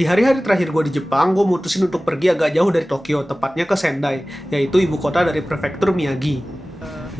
Di hari-hari terakhir gue di Jepang, gue mutusin untuk pergi agak jauh dari Tokyo, tepatnya ke Sendai, yaitu ibu kota dari prefektur Miyagi.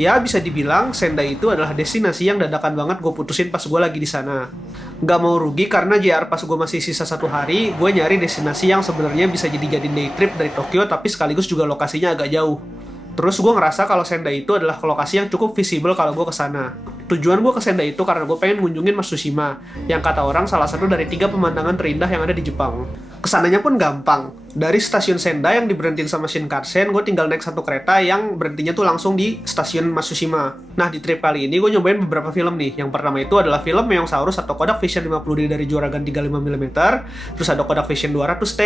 Ya, bisa dibilang Sendai itu adalah destinasi yang dadakan banget gue putusin pas gue lagi di sana. Nggak mau rugi karena JR pas gue masih sisa 1 hari, gue nyari destinasi yang sebenarnya bisa jadiin day trip dari Tokyo, tapi sekaligus juga lokasinya agak jauh. Terus gue ngerasa kalau Sendai itu adalah lokasi yang cukup visible kalau gue ke sana. Tujuan gue ke Sendai itu karena gue pengen ngunjungin Matsushima, yang kata orang salah satu dari 3 pemandangan terindah yang ada di Jepang. Kesananya pun gampang. Dari stasiun Sendai yang diberhentiin sama Shinkansen, gue tinggal naik satu kereta yang berhentinya tuh langsung di stasiun Matsushima. Nah, di trip kali ini gue nyobain beberapa film nih. Yang pertama itu adalah film Meongsaurus atau Kodak Vision 50D dari Juragan 35mm, terus ada Kodak Vision 200T,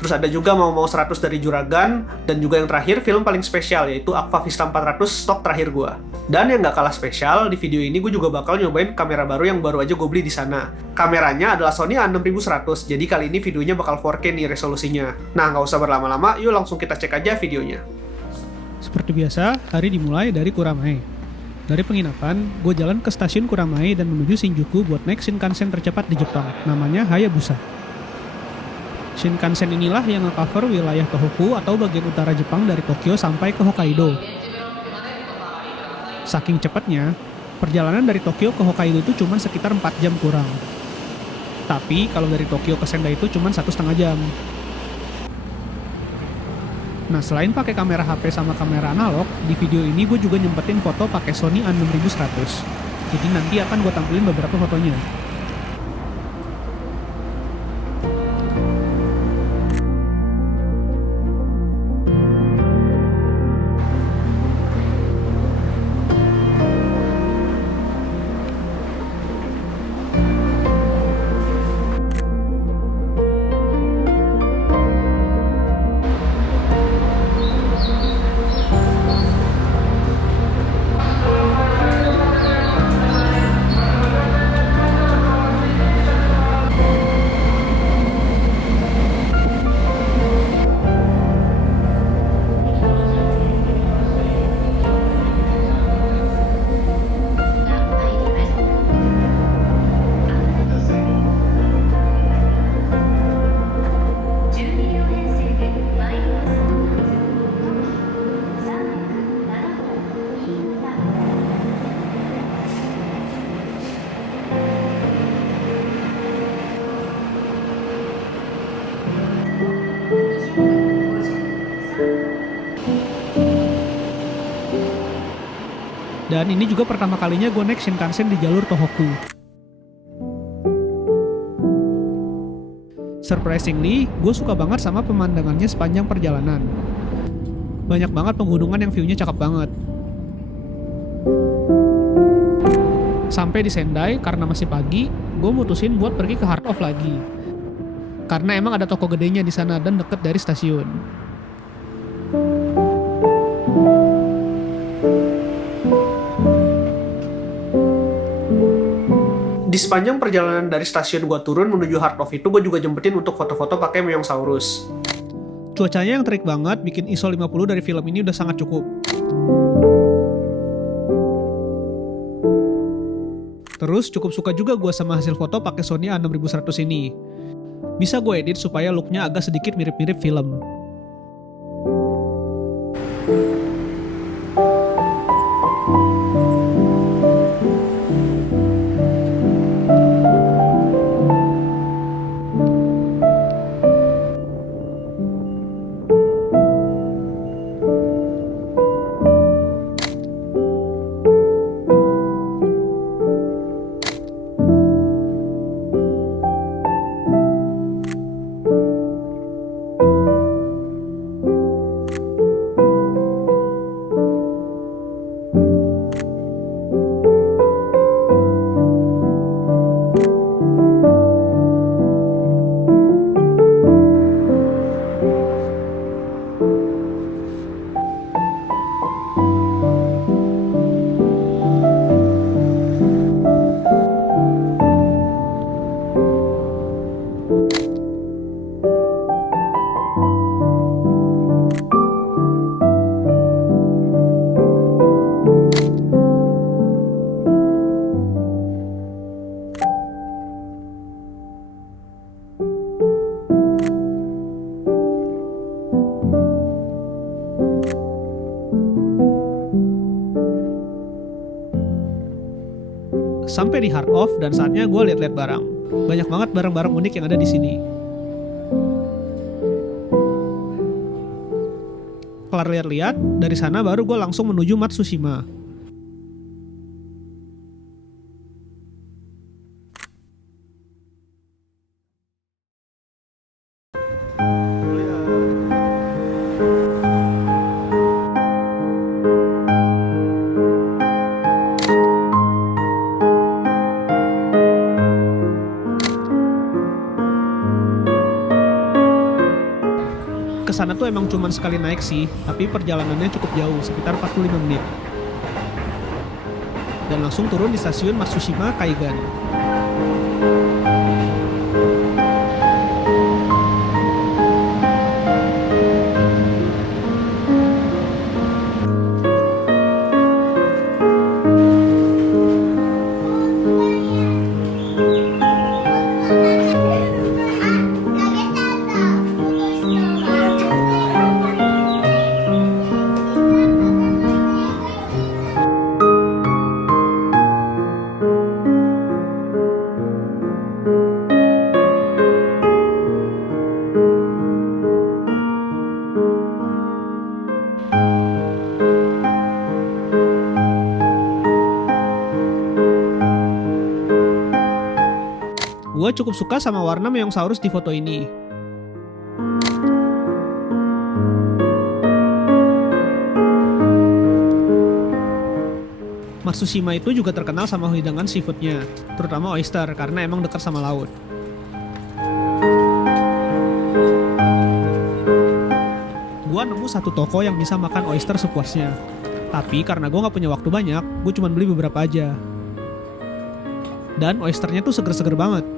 terus ada juga mau 100 dari Juragan, dan juga yang terakhir film paling spesial yaitu Agfa Vista 400 stok terakhir gue. Dan yang gak kalah spesial, di video ini gue juga bakal nyobain kamera baru yang baru aja gue beli di sana. Kameranya adalah Sony A6100, jadi kali ini videonya bakal 4K nih resolusinya. Nah, nggak usah berlama-lama, yuk langsung kita cek aja videonya. Seperti biasa, hari dimulai dari Kuramae. Dari penginapan, gue jalan ke stasiun Kuramae dan menuju Shinjuku buat naik Shinkansen tercepat di Jepang, namanya Hayabusa. Shinkansen inilah yang nge-cover wilayah Tohoku atau bagian utara Jepang dari Tokyo sampai ke Hokkaido. Saking cepatnya, perjalanan dari Tokyo ke Hokkaido itu cuma sekitar 4 jam kurang. Tapi kalau dari Tokyo ke Sendai itu cuma 1,5 jam. Nah, selain pakai kamera HP sama kamera analog, di video ini gue juga nyempetin foto pakai Sony A6100. Jadi nanti akan gue tampilin beberapa fotonya. Dan ini juga pertama kalinya gue naik Shinkansen di jalur Tohoku. Surprisingly, gue suka banget sama pemandangannya sepanjang perjalanan. Banyak banget pegunungan yang view-nya cakep banget. Sampai di Sendai, karena masih pagi, gue mutusin buat pergi ke Heart of lagi. Karena emang ada toko gedenya di sana dan deket dari stasiun. Di sepanjang perjalanan dari stasiun gua turun menuju Heart of itu, gue juga jempetin untuk foto-foto pakai Meongsaurus. Cuacanya yang terik banget bikin ISO 50 dari film ini udah sangat cukup. Terus cukup suka juga gue sama hasil foto pakai Sony A6100 ini. Bisa gue edit supaya looknya agak sedikit mirip-mirip film. sampai di Heart of dan saatnya gue lihat-lihat barang. Banyak banget barang-barang unik yang ada di sini. Kelar lihat-lihat, dari sana baru gue langsung menuju Matsushima. Kesana tuh emang cuman sekali naik sih, tapi perjalanannya cukup jauh, sekitar 45 menit. Dan langsung turun di stasiun Matsushima Kaigan. Gue cukup suka sama warna Meongsaurus di foto ini. Matsushima itu juga terkenal sama hidangan seafoodnya, terutama oyster karena emang dekat sama laut. Gue nemu satu toko yang bisa makan oyster sepuasnya. Tapi karena gue gak punya waktu banyak, gue cuma beli beberapa aja. Dan oysternya tuh seger-seger banget.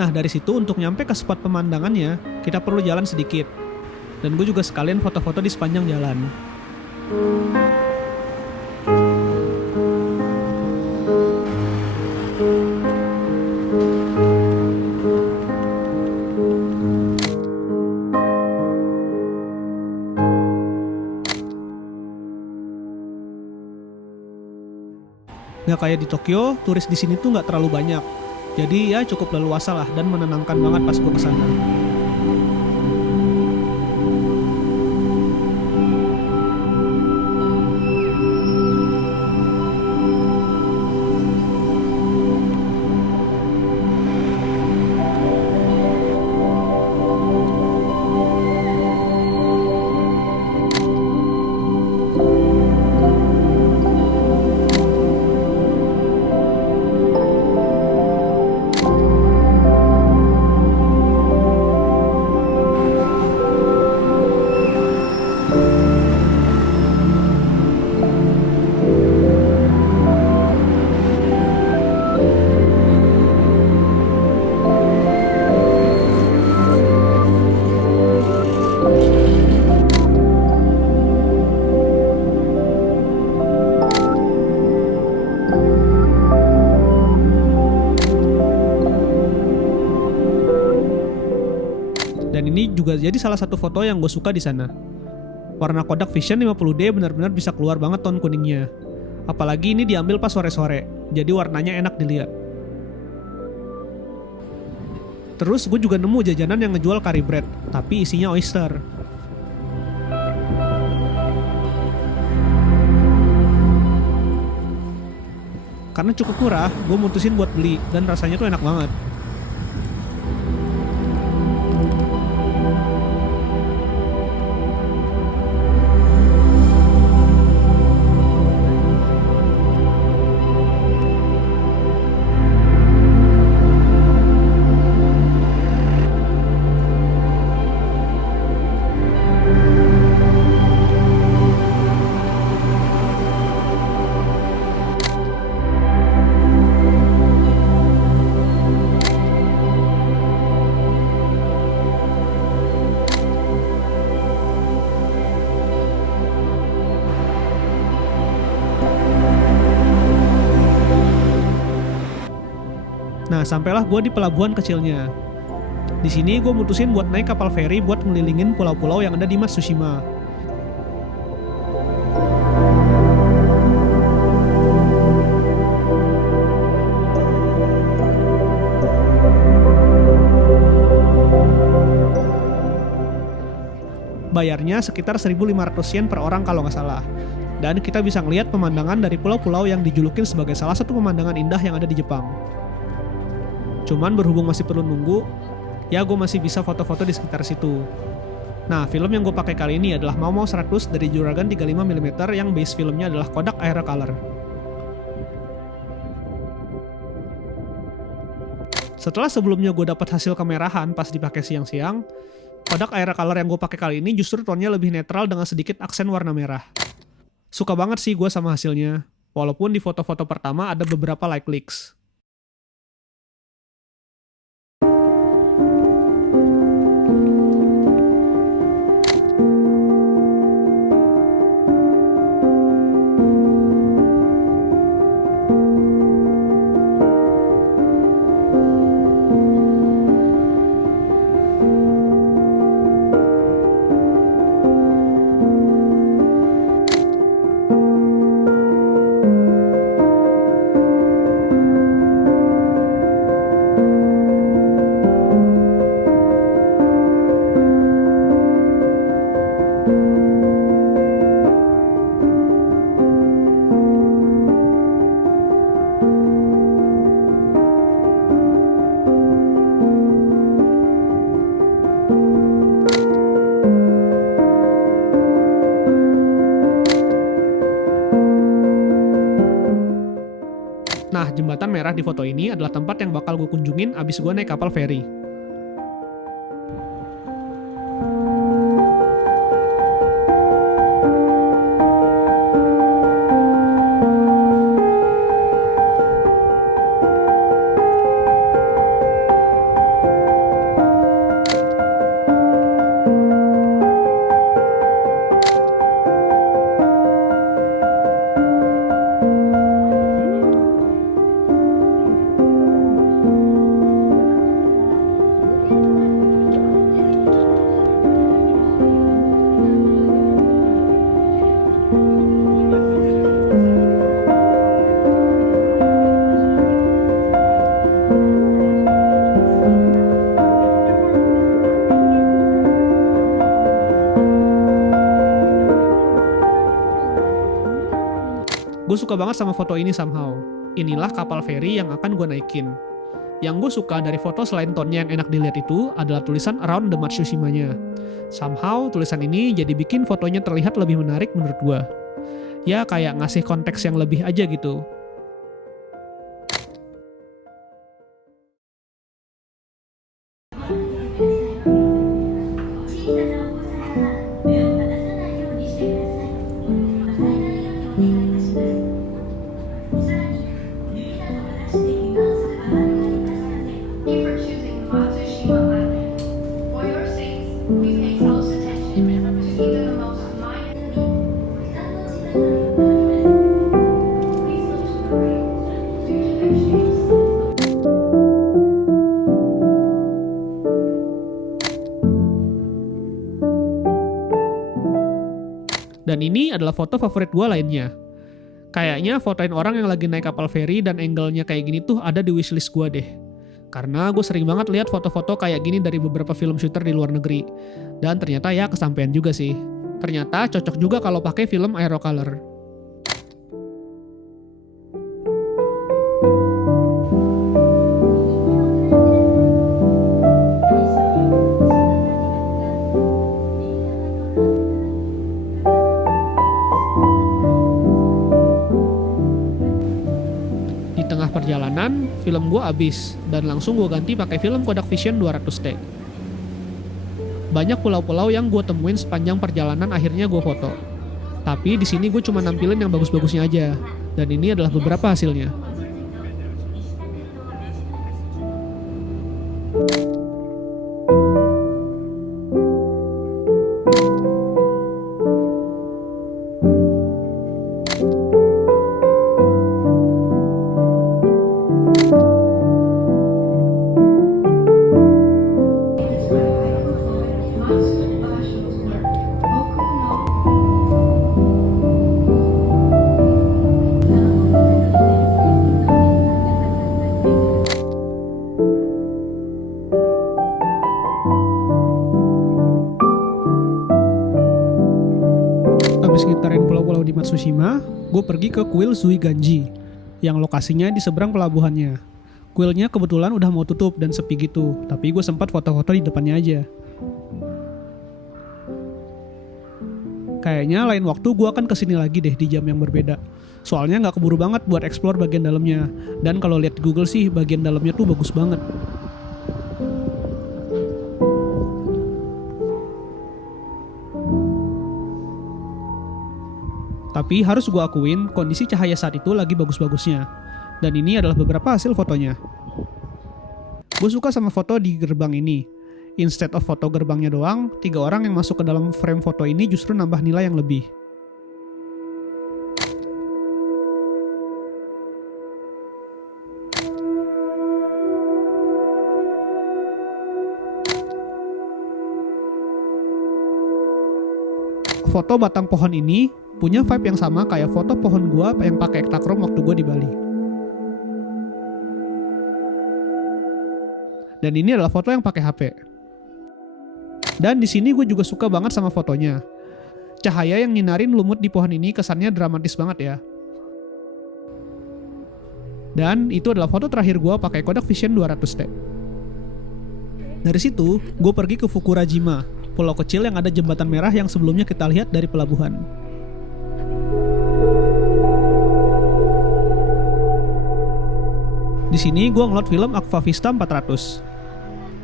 Nah dari situ untuk nyampe ke spot pemandangannya, kita perlu jalan sedikit. Dan gue juga sekalian foto-foto di sepanjang jalan. Nggak kayak di Tokyo, turis di sini tuh nggak terlalu banyak. Jadi ya cukup leluasa lah dan menenangkan banget pas gue kesana. Dan ini juga jadi salah satu foto yang gue suka di sana. Warna Kodak Vision 50D benar-benar bisa keluar banget tone kuningnya. Apalagi ini diambil pas sore-sore, jadi warnanya enak dilihat. Terus gue juga nemu jajanan yang ngejual curry bread, tapi isinya oyster. Karena cukup murah, gue mutusin buat beli dan rasanya tuh enak banget. Nah, sampailah gue di pelabuhan kecilnya. Di sini gue mutusin buat naik kapal feri buat ngelilingin pulau-pulau yang ada di Matsushima. Bayarnya sekitar 1.500 yen per orang kalau nggak salah. Dan kita bisa ngeliat pemandangan dari pulau-pulau yang dijulukin sebagai salah satu pemandangan indah yang ada di Jepang. Cuman berhubung masih perlu nunggu, ya gue masih bisa foto-foto di sekitar situ. Nah, film yang gue pakai kali ini adalah Mau 100 dari Juragan 35mm yang base filmnya adalah Kodak Aerocolor. Setelah sebelumnya gue dapat hasil kemerahan pas dipakai siang-siang, Kodak Aerocolor yang gue pakai kali ini justru tonnya lebih netral dengan sedikit aksen warna merah. Suka banget sih gue sama hasilnya, walaupun di foto-foto pertama ada beberapa light leaks. Nah, jembatan merah di foto ini adalah tempat yang bakal gue kunjungin abis gue naik kapal feri. Gue suka banget sama foto ini somehow. Inilah kapal feri yang akan gue naikin. Yang gue suka dari foto selain tonnya yang enak dilihat itu adalah tulisan Around the Matsushima-nya. Somehow tulisan ini jadi bikin fotonya terlihat lebih menarik menurut gue. Ya kayak ngasih konteks yang lebih aja gitu. Dan ini adalah foto favorit gue lainnya. Kayaknya fotoin orang yang lagi naik kapal feri dan angle-nya kayak gini tuh ada di wishlist gue deh. Karena gue sering banget lihat foto-foto kayak gini dari beberapa film shooter di luar negeri. Dan ternyata ya kesampaian juga sih. Ternyata cocok juga kalau pakai film Aerocolor. Di tengah perjalanan, film gue habis dan langsung gue ganti pakai film Kodak Vision 200T. Banyak pulau-pulau yang gue temuin sepanjang perjalanan akhirnya gue foto. Tapi di sini gue cuma nampilin yang bagus-bagusnya aja. Dan ini adalah beberapa hasilnya. Tsushima, gue pergi ke kuil Zuiganji, yang lokasinya di seberang pelabuhannya. Kuilnya kebetulan udah mau tutup dan sepi gitu, tapi gue sempat foto-foto di depannya aja. Kayaknya lain waktu gue akan kesini lagi deh di jam yang berbeda. Soalnya nggak keburu banget buat explore bagian dalamnya. Dan kalau lihat di Google sih, bagian dalamnya tuh bagus banget. Tapi harus gue akuin, kondisi cahaya saat itu lagi bagus-bagusnya. Dan ini adalah beberapa hasil fotonya. Gue suka sama foto di gerbang ini. Instead of foto gerbangnya doang, 3 orang yang masuk ke dalam frame foto ini justru nambah nilai yang lebih. Foto batang pohon ini punya vibe yang sama kayak foto pohon gua yang pakai ektachrome waktu gua di Bali. Dan ini adalah foto yang pakai HP. Dan di sini gue juga suka banget sama fotonya. Cahaya yang nyinarin lumut di pohon ini kesannya dramatis banget ya. Dan itu adalah foto terakhir gue pakai Kodak Vision 200T. Dari situ, gue pergi ke Fukurajima, pulau kecil yang ada jembatan merah yang sebelumnya kita lihat dari pelabuhan. Di sini gue ngelot film Aquavista 400.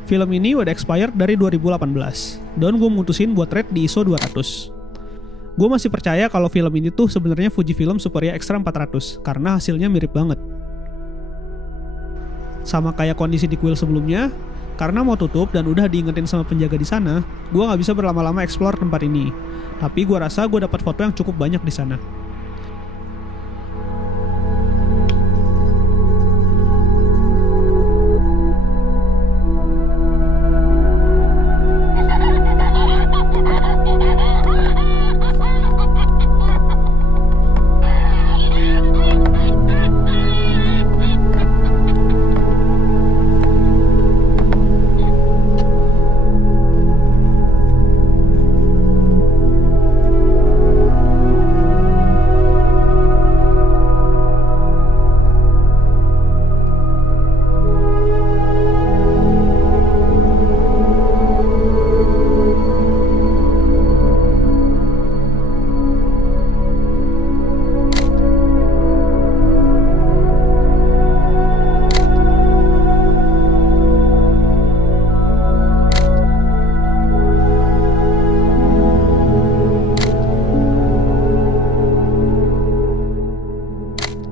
Film ini udah expired dari 2018, dan gue mutusin buat rate di ISO 200. Gue masih percaya kalau film ini tuh sebenarnya Fujifilm Superia Extra 400, karena hasilnya mirip banget. Sama kayak kondisi di kuil sebelumnya, karena mau tutup dan udah diingetin sama penjaga di sana, gue nggak bisa berlama-lama explore tempat ini. Tapi gue rasa gue dapat foto yang cukup banyak di sana.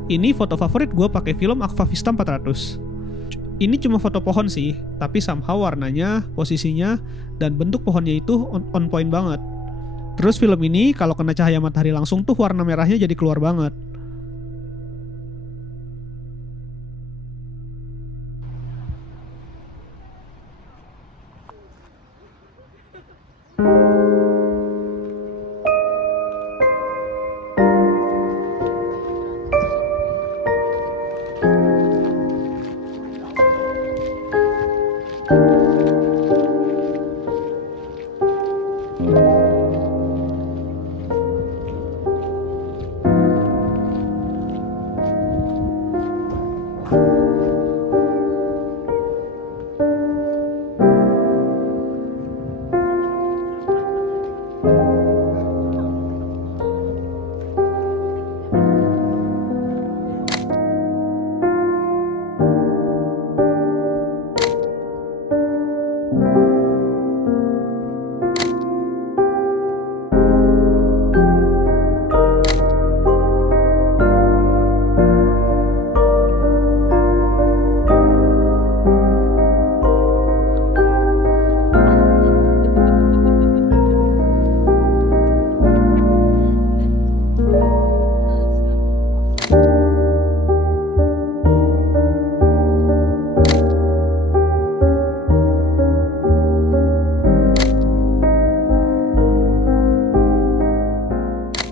Ini foto favorit gue pakai film Aquavista 400. Ini cuma foto pohon sih, tapi somehow warnanya, posisinya, dan bentuk pohonnya itu on point banget. Terus film ini kalau kena cahaya matahari langsung tuh warna merahnya jadi keluar banget.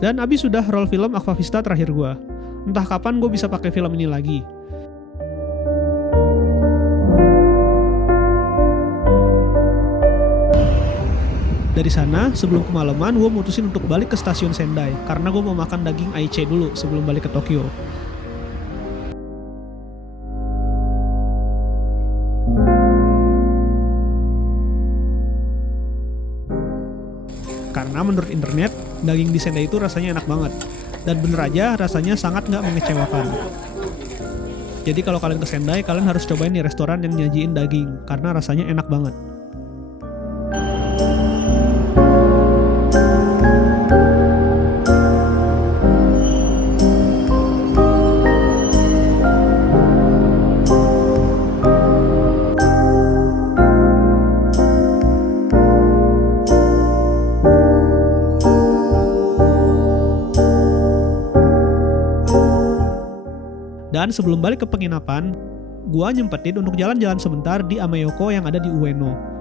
Dan abis sudah roll film Aquavista terakhir gue. Entah kapan gue bisa pakai film ini lagi. Dari sana, sebelum kemalaman, gue mutusin untuk balik ke stasiun Sendai karena gue mau makan daging Aiche dulu sebelum balik ke Tokyo. Karena menurut internet, daging di Sendai itu rasanya enak banget. Dan bener aja, rasanya sangat nggak mengecewakan. Jadi kalau kalian ke Sendai, kalian harus cobain nih restoran yang nyajiin daging, karena rasanya enak banget. Dan sebelum balik ke penginapan, gua nyempetin untuk jalan-jalan sebentar di Amayoko yang ada di Ueno.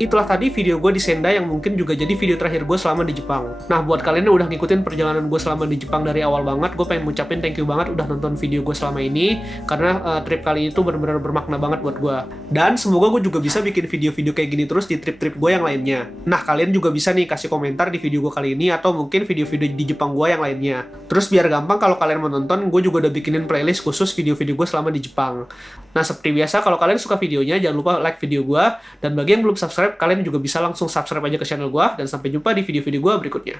Itulah tadi video gue di Sendai yang mungkin juga jadi video terakhir gue selama di Jepang. Nah, buat kalian yang udah ngikutin perjalanan gue selama di Jepang dari awal banget, gue pengen ngucapin thank you banget udah nonton video gue selama ini, karena trip kali itu benar-benar bermakna banget buat gue. Dan semoga gue juga bisa bikin video-video kayak gini terus di trip-trip gue yang lainnya. Nah, kalian juga bisa nih kasih komentar di video gue kali ini, atau mungkin video-video di Jepang gue yang lainnya. Terus biar gampang kalau kalian mau nonton, gue juga udah bikinin playlist khusus video-video gue selama di Jepang. Nah, seperti biasa, kalau kalian suka videonya, jangan lupa like video gue, dan bagi yang belum subscribe, kalian juga bisa langsung subscribe aja ke channel gue, dan sampai jumpa di video-video gue berikutnya.